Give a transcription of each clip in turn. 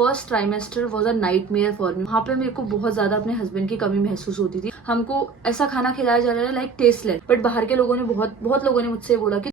First trimester was a nightmare for me. वहाँ पे मेरे को बहुत ज्यादा अपने हस्बैंड की कमी महसूस होती थी। हमको ऐसा खाना खिलाया जा रहा है लाइक टेस्टलेस, बट बाहर के लोगों ने बहुत लोगों ने मुझसे बोला कि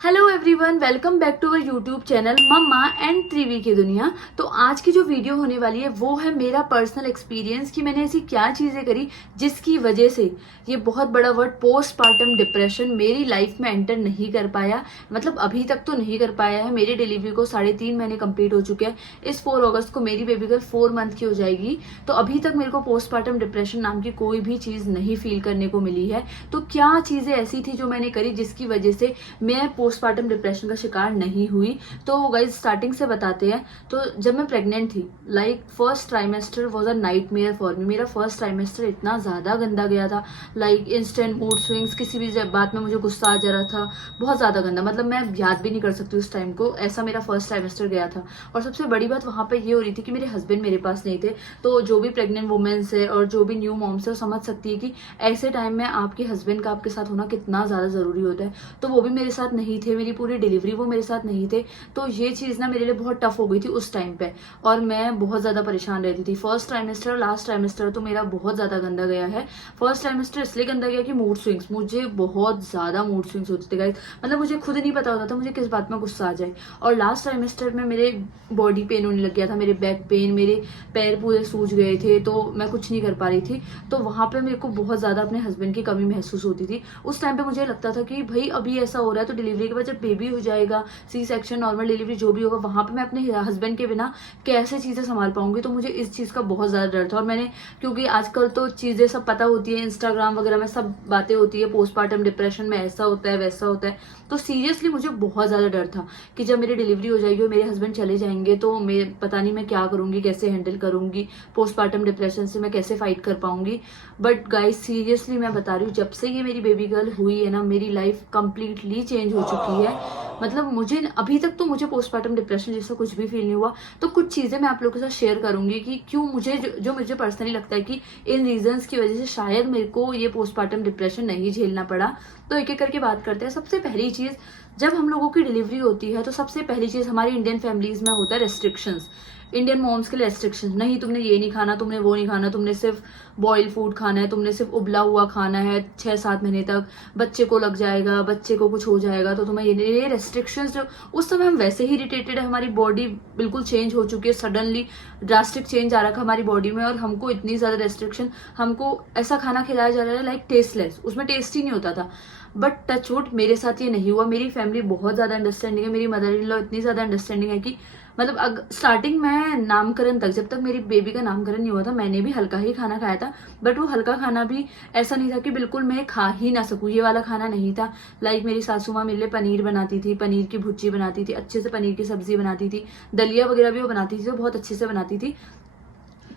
hello everyone, welcome back to our YouTube channel mamma and Trivi की दुनिया। तो आज की जो वीडियो होने वाली है वो है मेरा पर्सनल एक्सपीरियंस कि मैंने ऐसी क्या चीजें करी जिसकी वजह से ये बहुत बड़ा वर्ड पोस्टपार्टम डिप्रेशन मेरी लाइफ में एंटर नहीं कर पाया। मतलब अभी तक तो नहीं कर पाया है। मेरी डिलीवरी को 3.5 महीने कंप्लीट हो चुके हैं। इस 4 अगस्त को मेरी बेबी गर्ल 4 मंथ की हो जाएगी। तो अभी तक मेरे को पोस्टपार्टम डिप्रेशन नाम की कोई भी चीज नहीं फील करने को मिली है। तो क्या चीजें ऐसी थी जो मैंने करी जिसकी वजह से मैं पोस्टपार्टम डिप्रेशन का शिकार नहीं हुई। तो गाइज स्टार्टिंग से बताते हैं। तो जब मैं प्रेग्नेंट थी, like first trimester was a nightmare for me. मेरा फर्स्ट ट्राइमेस्टर इतना ज्यादा गंदा गया था, लाइक इंस्टेंट मूड स्विंग्स, किसी भी बात में मुझे गुस्सा आ जा रहा था, बहुत ज्यादा गंदा। मतलब मैं याद भी नहीं कर सकती उस टाइम को, ऐसा मेरा फर्स्ट ट्राइमेस्टर गया था। और सबसे बड़ी बात वहां पे ये हो रही थी कि मेरे हस्बैंड मेरे पास नहीं थे। तो जो भी प्रेग्नेंट वुमेन्स है और जो भी न्यू मॉम्स है वो समझ सकती है कि ऐसे टाइम में आपके हस्बैंड का आपके साथ होना कितना ज्यादा जरूरी होता है। तो वो भी मेरे साथ नहीं थे, मेरी पूरी डिलीवरी वो मेरे साथ नहीं थे। तो ये चीज ना मेरे लिए बहुत टफ हो गई थी उस टाइम पे, और मैं बहुत ज्यादा परेशान रहती थी। फर्स्ट ट्राइमेस्टर और लास्ट ट्राइमेस्टर तो मेरा बहुत ज्यादा गंदा गया है। फर्स्ट ट्राइमेस्टर इसलिए गंदा गया कि मूड स्विंग्स, मुझे बहुत ज्यादा मूड स्विंग्स होते थे गाइस। मतलब मुझे खुद नहीं पता होता था मुझे किस बात में गुस्सा आ जाए। और लास्ट ट्राइमेस्टर में मेरे बॉडी पेन होने लग गया था, मेरे बैक पेन, मेरे पैर पूरे सूज गए थे, तो मैं कुछ नहीं कर पा रही थी। तो वहां पे मेरे को बहुत ज्यादा अपने हस्बैंड की कमी महसूस होती थी। उस टाइम पे मुझे लगता था कि भाई अभी ऐसा हो रहा है तो डिलीवरी के बाद जब बेबी हो जाएगा, सी सेक्शन, नॉर्मल डिलीवरी जो भी होगा, वहां पे मैं अपने हस्बैंड के बिना कैसे चीजें संभाल पाऊंगी। तो मुझे इस चीज का बहुत ज्यादा डर था। और मैंने, क्योंकि आजकल तो चीजें सब पता होती है, इंस्टाग्राम वगैरह में सब बातें होती है, पोस्टपार्टम डिप्रेशन में ऐसा होता है वैसा होता है। तो सीरियसली मुझे बहुत ज्यादा डर था कि जब मेरी डिलीवरी हो जाएगी और मेरे हस्बैंड चले जाएंगे तो मैं पता नहीं मैं क्या करूंगी, कैसे हैंडल करूंगी, पोस्टपार्टम डिप्रेशन से मैं कैसे फाइट कर पाऊंगी। बट गाइस सीरियसली मैं बता रही हूँ, जब से ये मेरी बेबी गर्ल हुई है ना, मेरी लाइफ कंप्लीटली चेंज हो चुकी है। मतलब मुझे अभी तक तो मुझे पोस्टपार्टम डिप्रेशन जैसा कुछ भी फील नहीं हुआ। तो कुछ चीजें मैं आप लोगों के साथ शेयर करूंगी कि क्यों मुझे जो मुझे पर्सनली लगता है कि इन रीजंस की वजह से शायद मेरे को ये पोस्टपार्टम डिप्रेशन नहीं झेलना पड़ा। तो एक एक करके बात करते हैं। सबसे पहली चीज, जब हम लोगों की डिलीवरी होती है तो सबसे पहली चीज हमारी इंडियन फैमिलीज में होता है रेस्ट्रिक्शंस। इंडियन मॉम्स के लिए रेस्ट्रिक्शन, नहीं तुमने ये नहीं खाना, तुमने वो नहीं खाना, तुमने सिर्फ बॉइल फूड खाना है, तुमने सिर्फ उबला हुआ खाना है 6-7 महीने तक, बच्चे को लग जाएगा, बच्चे को कुछ हो जाएगा तो तुम्हें ये रेस्ट्रिक्शंस। जो उस समय हम वैसे ही इरिटेटेड है, हमारी बॉडी बिल्कुल चेंज हो चुकी है, सडनली ड्रास्टिक चेंज आ रखा हमारी बॉडी में, और हमको इतनी ज्यादा रेस्ट्रिक्शन, हमको ऐसा खाना खिलाया जा रहा है लाइक टेस्टलेस, उसमें टेस्ट ही नहीं होता था। बट टचवुड मेरे साथ ये नहीं हुआ। मेरी फैमिली बहुत ज्यादा अंडरस्टैंडिंग है, मेरी मदर इन लॉ इतनी ज्यादा अंडरस्टैंडिंग है कि मतलब स्टार्टिंग में नामकरण तक, जब तक मेरी बेबी का नामकरण नहीं हुआ था, मैंने भी हल्का ही खाना खाया था। बट वो हल्का खाना भी ऐसा नहीं था कि बिल्कुल मैं खा ही ना सकूं, ये वाला खाना नहीं था। लाइक मेरी सासू माँ मेरे लिए पनीर बनाती थी, पनीर की भुर्जी बनाती थी, अच्छे से पनीर की सब्जी बनाती थी, दलिया वगैरह भी वो बनाती थी, तो बहुत अच्छे से बनाती थी।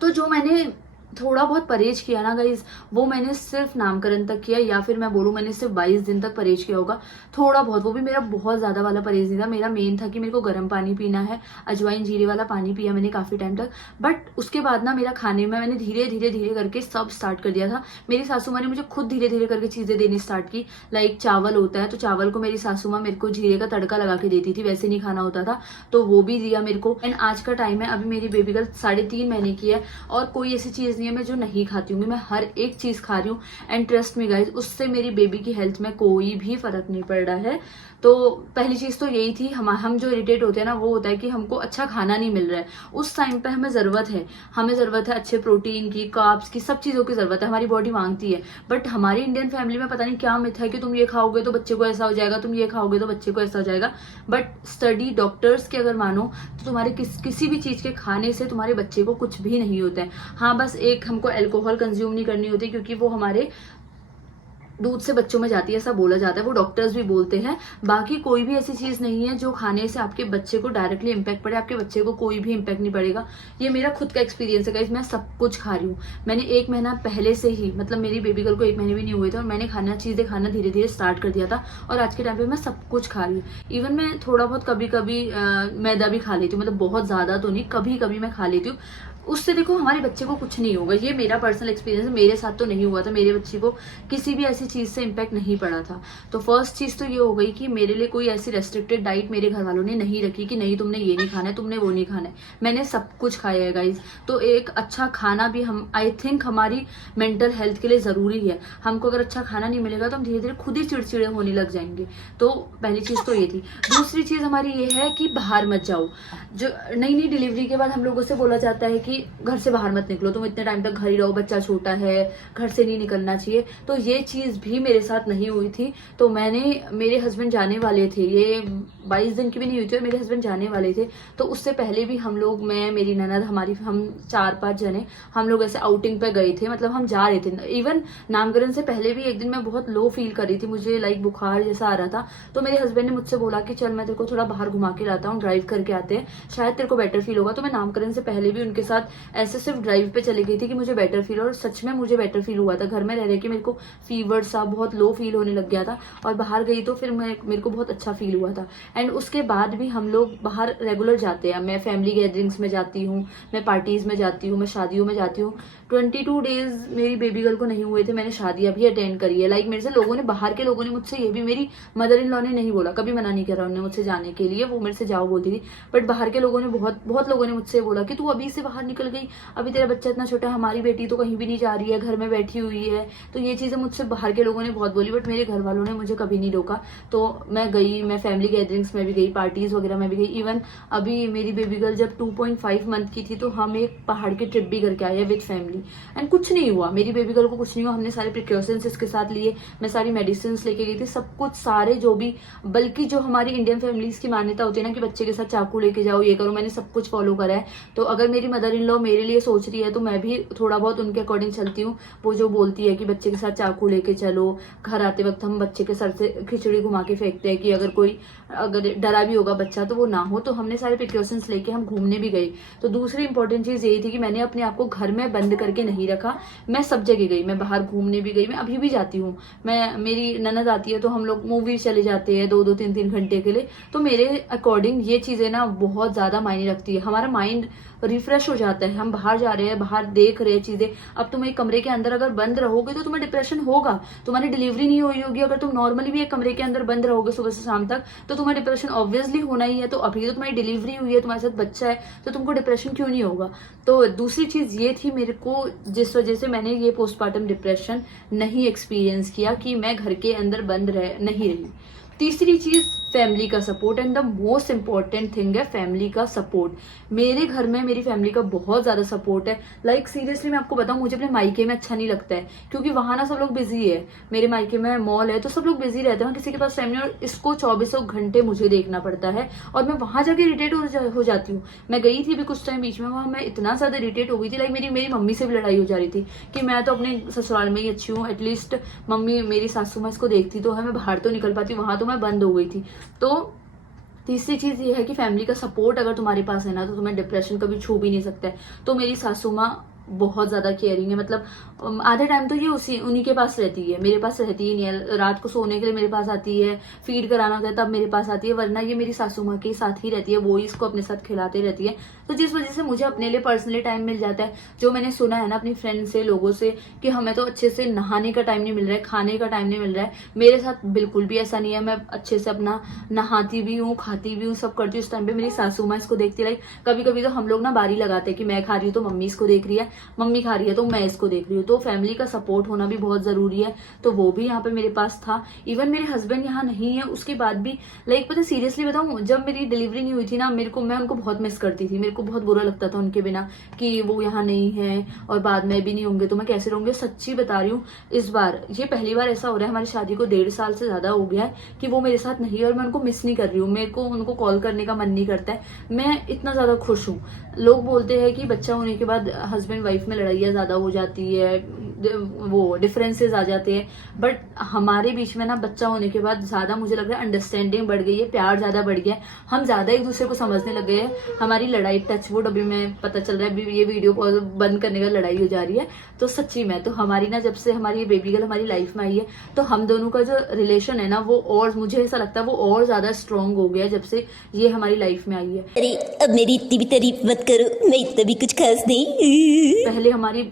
तो जो मैंने थोड़ा बहुत परहेज किया ना गाइज, वो मैंने सिर्फ नामकरण तक किया, या फिर मैं बोलूँ मैंने सिर्फ 22 दिन तक परहेज किया होगा, थोड़ा बहुत। वो भी मेरा बहुत ज्यादा वाला परहेज नहीं था। मेरा मेन था कि मेरे को गर्म पानी पीना है, अजवाइन जीरे वाला पानी पिया मैंने काफी टाइम तक। बट उसके बाद ना मेरा खाने में मैंने धीरे धीरे धीरे करके सब स्टार्ट कर दिया था। मेरी सासू माँ ने मुझे खुद धीरे धीरे करके चीजें देनी स्टार्ट की। लाइक चावल होता है तो चावल को मेरी सासू माँ मेरे को जीरे का तड़का लगा के देती थी, वैसे नहीं खाना होता था, तो वो भी दिया मेरे को। एंड आज का टाइम है, अभी मेरी बेबी गर्ल 3.5 महीने की है, और कोई ऐसी चीज नहीं है मैं जो नहीं खाती हूँ, मैं हर एक चीज खा रही हूँ। एंड ट्रस्ट मी गाइज, उससे मेरी बेबी की हेल्थ में कोई भी फर्क नहीं पड़ रहा है। तो पहली चीज तो यही थी। हम जो इरिटेट होते हैं ना, वो होता है कि हमको अच्छा खाना नहीं मिल रहा है। उस टाइम पे हमें जरूरत है अच्छे प्रोटीन की, कार्ब्स की, सब चीजों की जरूरत है, हमारी बॉडी मांगती है। बट हमारी इंडियन फैमिली में पता नहीं क्या मिथ है कि तुम ये खाओगे तो बच्चे को ऐसा हो जाएगा, तुम ये खाओगे तो बच्चे को ऐसा हो जाएगा। बट स्टडी डॉक्टर्स के अगर मानो तो तुम्हारे किसी भी चीज के खाने से तुम्हारे बच्चे को कुछ भी नहीं होता है। हाँ बस एक, हमको अल्कोहल कंज्यूम नहीं करनी होती, क्योंकि वो हमारे दूध से बच्चों में जाती है, ऐसा बोला जाता है, वो डॉक्टर्स भी बोलते हैं। बाकी कोई भी ऐसी चीज नहीं है जो खाने से आपके बच्चे को डायरेक्टली इम्पैक्ट पड़े, आपके बच्चे को कोई भी इम्पैक्ट नहीं पड़ेगा। ये मेरा खुद का एक्सपीरियंस है गाइस, मैं सब कुछ खा रही हूँ। मैंने 1 महीना पहले से ही, मतलब मेरी बेबी गर्ल को 1 महीने भी नहीं हुए थे, और मैंने चीजें खाना धीरे धीरे स्टार्ट कर दिया था, और आज के टाइम पे मैं सब कुछ खा रही हूँ। इवन मैं थोड़ा बहुत कभी कभी मैदा भी खा लेती हूँ, मतलब बहुत ज्यादा तो नहीं, कभी कभी मैं खा लेती हूँ। उससे देखो हमारे बच्चे को कुछ नहीं होगा, ये मेरा पर्सनल एक्सपीरियंस है, मेरे साथ तो नहीं हुआ था, मेरे बच्चे को किसी भी ऐसी चीज़ से इम्पैक्ट नहीं पड़ा था। तो फर्स्ट चीज़ तो ये हो गई कि मेरे लिए कोई ऐसी रेस्ट्रिक्टेड डाइट मेरे घर वालों ने नहीं रखी कि नहीं तुमने ये नहीं खाना है, तुमने वो नहीं खाना है। मैंने सब कुछ खाया है गाइज। तो एक अच्छा खाना भी हम आई थिंक हमारी मेंटल हेल्थ के लिए ज़रूरी है। हमको अगर अच्छा खाना नहीं मिलेगा तो हम धीरे धीरे खुद ही चिड़चिड़े होने लग जाएंगे। तो पहली चीज़ तो ये थी। दूसरी चीज़ हमारी ये है कि बाहर मत जाओ। जो नई नई डिलीवरी के बाद हम लोगों से बोला जाता है कि घर से बाहर मत निकलो, तुम इतने टाइम तक घर ही रहो, बच्चा छोटा है, घर से नहीं निकलना चाहिए। तो ये चीज़ भी मेरे साथ नहीं हुई थी। तो मेरे हस्बैंड जाने वाले थे, ये 22 दिन की भी नहीं हुई थी और मेरे हस्बैंड जाने वाले थे। तो उससे पहले भी हम लोग, मैं, मेरी ननद, हम 4-5 जने हम लोग ऐसे आउटिंग पे गए थे। मतलब हम जा रहे थे। इवन नामकरण से पहले भी एक दिन मैं बहुत लो फील कर रही थी, मुझे लाइक बुखार जैसा आ रहा था। तो मेरे हस्बैंड ने मुझसे बोला कि चल मैं तेरे को थोड़ा बाहर घुमा के लाता हूँ, ड्राइव करके आते हैं, शायद तेरे को बेटर फील होगा। तो मैं नामकरण से पहले भी उनके साथ ऐसे सिर्फ ड्राइव पे चली गई थी कि मुझे बेटर फील, और सच में मुझे बेटर फील हुआ था। घर में रह रहे कि मेरे को फीवर सा बहुत लो फील होने लग गया था, और बाहर गई तो फिर मेरे को बहुत अच्छा फील हुआ था। एंड उसके बाद भी हम लोग बाहर रेगुलर जाते हैं। मैं फैमिली गैदरिंग्स में जाती हूँ, मैं पार्टीज में जाती हूँ, मैं शादियों में जाती हूँ। 22 डेज मेरी बेबी गर्ल को नहीं हुए थे, मैंने शादियां भी अटेंड करी है। लाइक मेरे से लोगों ने, बाहर के लोगों ने मुझसे, ये भी मेरी मदर इन लॉ ने नहीं बोला, कभी मना नहीं करा उन्होंने मुझसे जाने के लिए, वो मेरे से जाओ बोलती थी। बट बाहर के लोगों ने, बहुत लोगों ने मुझसे बोला कि तू अभी से बाहर निकल गई, अभी तेरा बच्चा इतना छोटा है, हमारी बेटी तो कहीं भी नहीं जा रही है, घर में बैठी हुई है। तो ये चीजें मुझसे बाहर के लोगों ने बहुत बोली, बट मेरे घर वालों ने मुझे कभी नहीं रोका। तो मैं गई, मैं फैमिली गैदरिंग्स में भी गई, पार्टीज वगैरह में भी गई। इवन अभी मेरी बेबी गर्ल जब 2.5 मंथ की थी तो हम एक पहाड़ की ट्रिप भी करके आए विद फैमिली। एंड कुछ नहीं हुआ, मेरी बेबी गर्ल को कुछ नहीं हुआ। हमने सारे प्रिकॉशंस इसके साथ लिए, मैं सारी मेडिसिन लेके गई थी, सब कुछ, सारे जो भी, बल्कि जो हमारी इंडियन फैमिलीज की मान्यता होती है ना कि बच्चे के साथ चाकू लेके जाओ, ये करो, मैंने सब कुछ फॉलो करा है। तो अगर मेरी मदर इन लॉ मेरे लिए सोच रही है तो मैं भी थोड़ा बहुत उनके अकॉर्डिंग चलती हूँ। वो जो बोलती है कि बच्चे के साथ चाकू लेके चलो, घर आते वक्त हम बच्चे के सर से खिचड़ी घुमा के फेंकते हैं कि अगर डरा भी होगा बच्चा तो वो ना हो। तो हमने सारे प्रिकॉशंस लेके हम घूमने भी गए। तो दूसरी इंपॉर्टेंट चीज यही थी कि मैंने अपने आप को घर में बंद करके नहीं रखा, मैं सब जगह गई, मैं बाहर घूमने भी गई, मैं अभी भी जाती हूँ। मेरी ननद आती है तो हम लोग मूवी चले जाते हैं 2-2 3-3 घंटे के लिए। तो मेरे अकॉर्डिंग ये चीजें ना बहुत ज्यादा मायने रखती है। हमारा माइंड रिफ्रेश हो जाता है, हम बाहर जा रहे हैं, बाहर देख रहे हैं चीजें। अब तुम एक कमरे के अंदर अगर बंद रहोगे तो तुम्हें डिप्रेशन होगा, तुम्हारी डिलीवरी नहीं हुई होगी। अगर तुम नॉर्मली भी एक कमरे के अंदर बंद रहोगे सुबह से शाम तक तो तुम्हें डिप्रेशन ऑब्वियसली होना ही है। तो अभी तो तुम्हारी डिलीवरी हुई है, तुम्हारे साथ बच्चा है, तो तुमको डिप्रेशन क्यों नहीं होगा। तो दूसरी चीज ये थी मेरे को, जिस वजह से मैंने ये पोस्टमार्टम डिप्रेशन नहीं एक्सपीरियंस किया, कि मैं घर के अंदर बंद नहीं रही। तीसरी चीज फैमिली का support, and the most important thing है फैमिली का सपोर्ट। मेरे घर में मेरी फैमिली का बहुत ज्यादा सपोर्ट है। लाइक सीरियसली मैं आपको बताऊं, मुझे अपने मायके में अच्छा नहीं लगता है, क्योंकि वहां ना सब लोग बिजी है। मेरे मायके में मॉल है तो सब लोग बिजी रहते हैं, किसी के पास टाइम नहीं, और इसको 24 घंटे मुझे देखना पड़ता है। और मैं वहां जाके इरिटेट हो जाती हूँ। मैं गई थी भी कुछ टाइम बीच में, वहां मैं इतना ज्यादा इरिटेट हो गई थी। लाइक मेरी मम्मी से भी लड़ाई हो जा रही थी कि मैं तो अपने ससुराल में ही अच्छी हूँ, एटलीस्ट मम्मी मेरी सासू माँ इसको देखती तो है, मैं बाहर तो निकल पाती, वहां तो मैं बंद हो गई थी। तो तीसरी चीज ये है कि फैमिली का सपोर्ट अगर तुम्हारे पास है ना तो तुम्हें डिप्रेशन कभी छू भी नहीं सकता है। तो मेरी सासू माँ बहुत ज्यादा केयरिंग है, मतलब आधे टाइम तो ये उन्हीं के पास रहती है, मेरे पास रहती ही नहीं है। रात को सोने के लिए मेरे पास आती है, फीड कराना होता है तब मेरे पास आती है, वरना ये मेरी सासू माँ के साथ ही रहती है, वो ही इसको अपने साथ खिलाते रहती है। तो जिस वजह से मुझे अपने लिए पर्सनली टाइम मिल जाता है। जो मैंने सुना है ना अपनी फ्रेंड से, लोगों से, कि हमें तो अच्छे से नहाने का टाइम नहीं मिल रहा है, खाने का टाइम नहीं मिल रहा है। मेरे साथ बिल्कुल भी ऐसा नहीं है, मैं अच्छे से अपना नहाती भी हूँ, खाती भी हूँ, सब करती हूँ। उस टाइम पे मेरी सासू माँ इसको देखती, लाइक कभी कभी तो हम लोग ना बारी लगाते हैं कि मैं खा रही हूँ तो मम्मी इसको देख रही है, मम्मी खा रही है तो मैं इसको देख रही हूँ। तो फैमिली का सपोर्ट होना भी बहुत जरूरी है, तो वो भी यहाँ पे मेरे पास था। इवन मेरे हस्बैंड यहाँ नहीं है उसके बाद भी, लाइक पता सीरियसली बताऊँ, जब मेरी डिलीवरी नहीं हुई थी ना, मैं उनको बहुत मिस करती थी। मेरे को बहुत बुरा लगता था उनके बिना कि वो यहाँ नहीं है और बाद में भी नहीं होंगे तो मैं कैसे रहूंगी। सच्ची बता रही हूँ, इस बार ये पहली बार ऐसा हो रहा है, हमारी शादी को 1.5 साल से ज्यादा हो गया है, कि वो मेरे साथ नहीं है और मैं उनको मिस नहीं कर रही हूँ। मेरे को उनको कॉल करने का मन नहीं करता है, मैं इतना ज्यादा खुश हूँ। लोग बोलते हैं कि बच्चा होने के बाद हस्बैंड वाइफ में लड़ाइयाँ ज्यादा हो जाती है, वो डिफरेंसेस आ जाते हैं, बट हमारे बीच में ना बच्चा होने के बाद ज्यादा मुझे लग रहा है अंडरस्टैंडिंग बढ़ गई है, प्यार ज्यादा बढ़ गया है, हम ज्यादा एक दूसरे को समझने लग गए हैं। हमारी लड़ाई टचवुड अभी मैं पता चल रहा है अभी ये वीडियो बंद करने का लड़ाई हो जा रही है, तो सच्ची में तो हमारी ना जब से हमारी बेबी गर्ल हमारी लाइफ में आई है तो हम दोनों का जो रिलेशन है ना वो और मुझे ऐसा लगता है वो और ज्यादा स्ट्रांग हो गया जब से ये हमारी लाइफ में आई है। अरे अब मेरी इतनी भी तारीफ मत करो, मैं इतना भी कुछ खास नहीं। पहले हमारी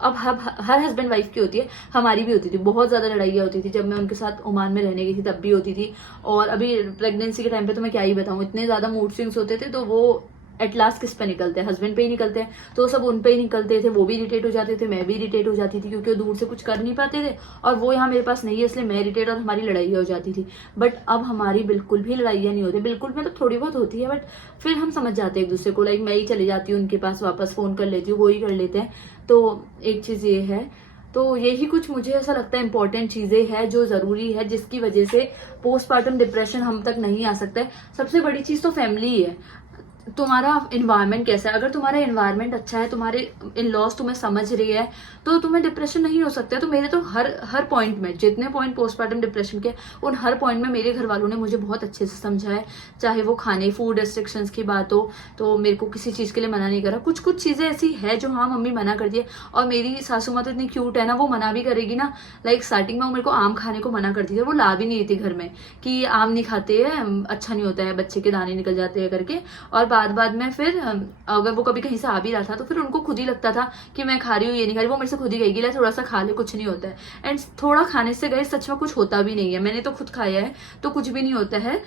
अब हर हस्बैंड वाइफ की होती है, हमारी भी होती थी, बहुत ज्यादा लड़ाइयाँ होती थी। जब मैं उनके साथ ओमान में रहने गई थी तब भी होती थी, और अभी प्रेगनेंसी के टाइम पे तो मैं क्या ही बताऊं, इतने ज्यादा मूड स्विंग्स होते थे। तो वो एट लास्ट किस पे निकलते हैं, हस्बैंड पे ही निकलते हैं, तो सब उन पे ही निकलते थे। वो भी इरिटेट हो जाते थे, मैं भी इरिटेट हो जाती थी, क्योंकि वो दूर से कुछ कर नहीं पाते थे और वो यहाँ मेरे पास नहीं है, इसलिए मैं इरिटेट और हमारी लड़ाइयाँ हो जाती थी। बट अब हमारी बिल्कुल भी लड़ाइयाँ नहीं होती, बिल्कुल मतलब थोड़ी बहुत होती है, बट फिर हम समझ जाते हैं एक दूसरे को। लाइक मैं ही चली जाती हूँ उनके पास, वापस फोन कर लेती हूँ, वो ही कर लेते हैं। तो एक चीज ये है, तो यही कुछ मुझे ऐसा लगता है इंपॉर्टेंट चीजें हैं जो जरूरी है, जिसकी वजह से पोस्टपार्टम डिप्रेशन हम तक नहीं आ सकता है। सबसे बड़ी चीज तो फैमिली ही है। तुम्हारा इन्वायरमेंट कैसा है, अगर तुम्हारा इन्वायरमेंट अच्छा है, तुम्हारे इन लॉज तुम्हें समझ रही है, तो तुम्हें डिप्रेशन नहीं हो सकता है। तो मेरे तो हर पॉइंट में, जितने पॉइंट पोस्टपार्टम डिप्रेशन के, उन हर पॉइंट में मेरे घर वालों ने मुझे बहुत अच्छे से समझा है। चाहे वो खाने फूड रेस्ट्रिक्शंस की बात हो, तो मेरे को किसी चीज के लिए मना नहीं करा। कुछ चीजें ऐसी है जो हाँ मम्मी मना कर दिए, और मेरी सासू माँ तो इतनी क्यूट है ना, वो मना भी करेगी ना। लाइक स्टार्टिंग में वो मेरे को आम खाने को मना करती थी, वो ला भी नहीं रही थी घर में कि आम नहीं खाते हैं, अच्छा नहीं होता है, बच्चे के दाने निकल जाते हैं करके। और बाद में फिर अगर वो कभी कहीं से आ भी रहा था तो फिर उनको खुद ही लगता था कि मैं खा रही हूँ, ये नहीं खा रही, वो मेरे से खुद ही कहेगी थोड़ा सा खा ले, कुछ नहीं होता है। एंड थोड़ा खाने से गए सच में कुछ होता भी नहीं है, मैंने तो खुद खाया है, तो कुछ भी नहीं होता है।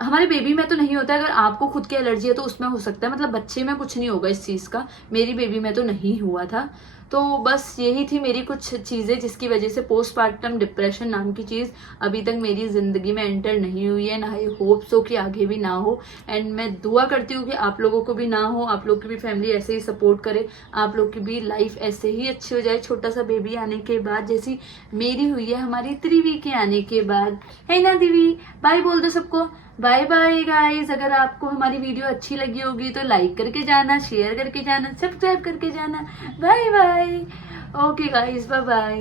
हमारे बेबी में तो नहीं होता है, अगर आपको खुद की एलर्जी है तो उसमें हो सकता है, मतलब बच्चे में कुछ नहीं होगा इस चीज का, मेरी बेबी में तो नहीं हुआ था। तो बस यही थी मेरी कुछ चीजें जिसकी वजह से पोस्टपार्टम डिप्रेशन नाम की चीज अभी तक मेरी जिंदगी में एंटर नहीं हुई है, ना ही होप सो कि आगे भी ना हो। एंड मैं दुआ करती हूँ कि आप लोगों को भी ना हो, आप लोग की भी फैमिली ऐसे ही सपोर्ट करे, आप लोग की भी लाइफ ऐसे ही अच्छी हो जाए छोटा सा बेबी आने के बाद, जैसी मेरी हुई है हमारी त्रिवी के आने के बाद। है ना दिवी, बाय बोल दो सबको, बाय बाय गाइस। अगर आपको हमारी वीडियो अच्छी लगी होगी तो लाइक करके जाना, शेयर करके जाना, सब्सक्राइब करके जाना। Bye bye. Okay guys, bye bye.